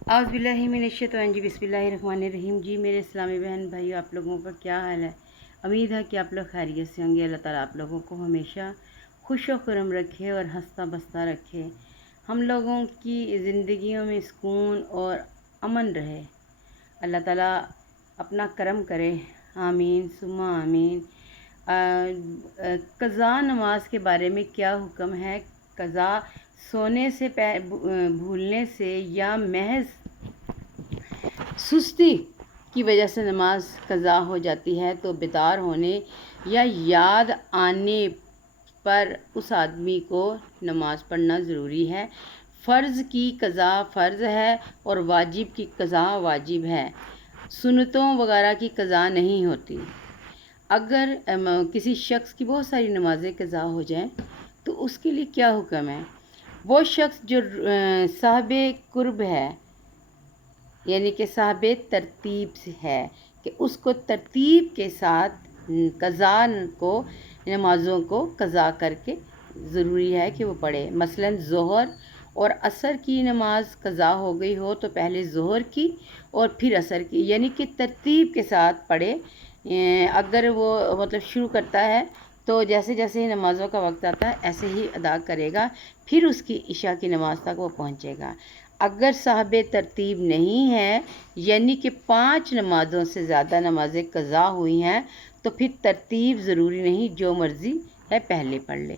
आउज़ बिल्लाहि मिनश्शैतानिर बिस्मिल्लाहिर्रहमानिर्रहीम। जी मेरे इस्लामी बहन भाइयों, आप लोगों का क्या हाल है? उम्मीद है कि आप लोग खैरियत से होंगे। अल्लाह ताला आप लोगों को हमेशा खुश व खुर्रम रखे और हंसता बसता रखे। हम लोगों की ज़िंदगियों में सुकून और अमन रहे। अल्लाह ताला अपना करम करे। आमीन सुम्मा आमीन। क़ज़ा नमाज के बारे में क्या हुक्म है? क़ज़ा सोने से भूलने से या महज सुस्ती की वजह से नमाज क़ज़ा हो जाती है तो बेदार होने या याद आने पर उस आदमी को नमाज पढ़ना ज़रूरी है। फ़र्ज़ की क़ज़ा फ़र्ज़ है और वाजिब की क़ज़ा वाजिब है। सुन्नतों वगैरह की क़ज़ा नहीं होती। अगर किसी शख्स की बहुत सारी नमाज़ें क़ज़ा हो जाएं तो उसके लिए क्या हुक्म है? वो शख्स जो साहिबे कुर्ब है, यानी कि साहिबे तरतीब से है, कि उसको तरतीब के साथ क़ज़ा को नमाज़ों को क़ज़ा करके ज़रूरी है कि वो पढ़े। मसलन ज़ोहर और असर की नमाज क़ज़ा हो गई हो तो पहले ज़ोहर की और फिर असर की, यानी कि तरतीब के साथ पढ़े। अगर वो मतलब शुरू करता है तो जैसे जैसे नमाज़ों का वक्त आता है ऐसे ही अदा करेगा, फिर उसकी इशा की नमाज़ तक वो पहुँचेगा। अगर साहिबे तरतीब नहीं है, यानी कि 5 नमाज़ों से ज़्यादा नमाज़ें क़ज़ा हुई हैं, तो फिर तरतीब ज़रूरी नहीं, जो मर्ज़ी है पहले पढ़ ले।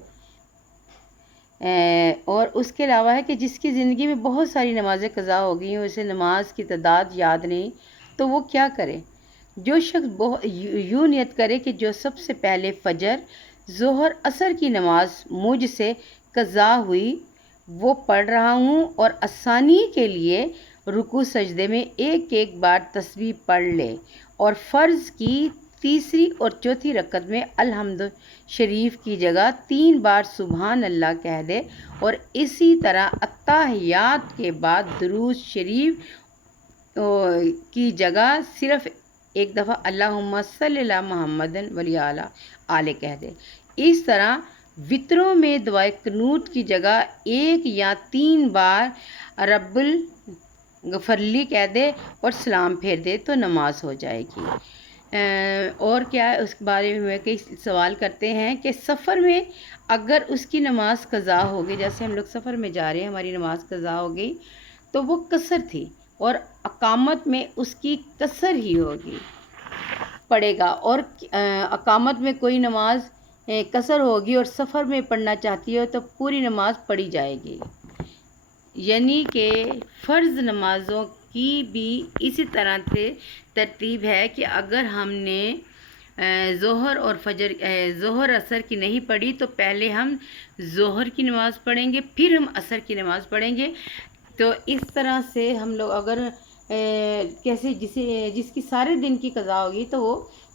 और उसके अलावा है कि जिसकी ज़िंदगी में बहुत सारी नमाज़ें क़ज़ा हो गई हैं, उसे नमाज की तादाद याद नहीं, तो वो क्या करे? जो शख्स यूँ नियत करे कि जो सबसे पहले फ़जर, ज़ोहर, असर की नमाज मुझसे क़ज़ा हुई वो पढ़ रहा हूँ, और आसानी के लिए रुकू सजदे में एक एक बार तस्बीह पढ़ ले, और फ़र्ज़ की तीसरी और चौथी रकत में अल्हम्द शरीफ की जगह 3 बार सुबहान अल्लाह कह दे, और इसी तरह अत्ताहियात के बाद दुरूद शरीफ की जगह सिर्फ़ एक दफ़ा अल्लाहुम्मा सल्ली अला मुहम्मदिन व अला आले कह दे। इस तरह वित्रों में दुआए क़ुनूत की जगह 1 या 3 बार रब्बुल गफ़रली कह दे और सलाम फेर दे तो नमाज हो जाएगी। और क्या है उस बारे में कई सवाल करते हैं कि सफ़र में अगर उसकी नमाज क़ज़ा हो गई, जैसे हम लोग सफ़र में जा रहे हैं, हमारी नमाज क़ज़ा हो गई तो वो कसर थी और अकामत में उसकी कसर ही होगी, पड़ेगा। और अकामत में कोई नमाज कसर होगी और सफ़र में पढ़ना चाहती हो तो पूरी नमाज पढ़ी जाएगी। यानी कि फ़र्ज़ नमाज़ों की भी इसी तरह से तरतीब है कि अगर हमने ज़ोहर और फजर ज़ोहर असर की नहीं पढ़ी तो पहले हम ज़ोहर की नमाज़ पढ़ेंगे, फिर हम असर की नमाज़ पढ़ेंगे। तो इस तरह से हम लोग अगर कैसे जिसकी सारे दिन की क़ज़ा होगी तो वो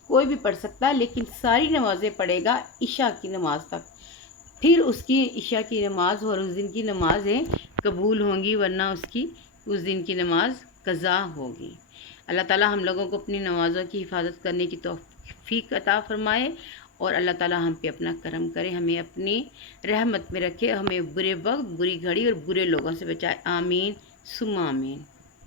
कोई भी पढ़ सकता है, लेकिन सारी नमाज़ें पढ़ेगा इशा की नमाज़ तक, फिर उसकी इशा की नमाज़ और उस दिन की नमाज़ें कबूल होंगी, वरना उसकी उस दिन की नमाज क़ज़ा होगी। अल्लाह ताला हम लोगों को अपनी नमाज़ों की हिफाजत करने की तौफ़ीक़ अता फ़रमाए, और अल्लाह ताला हम पे अपना करम करे, हमें अपनी रहमत में रखे, हमें बुरे वक्त, बुरी घड़ी और बुरे लोगों से बचाए। आमीन सुम्मा आमीन।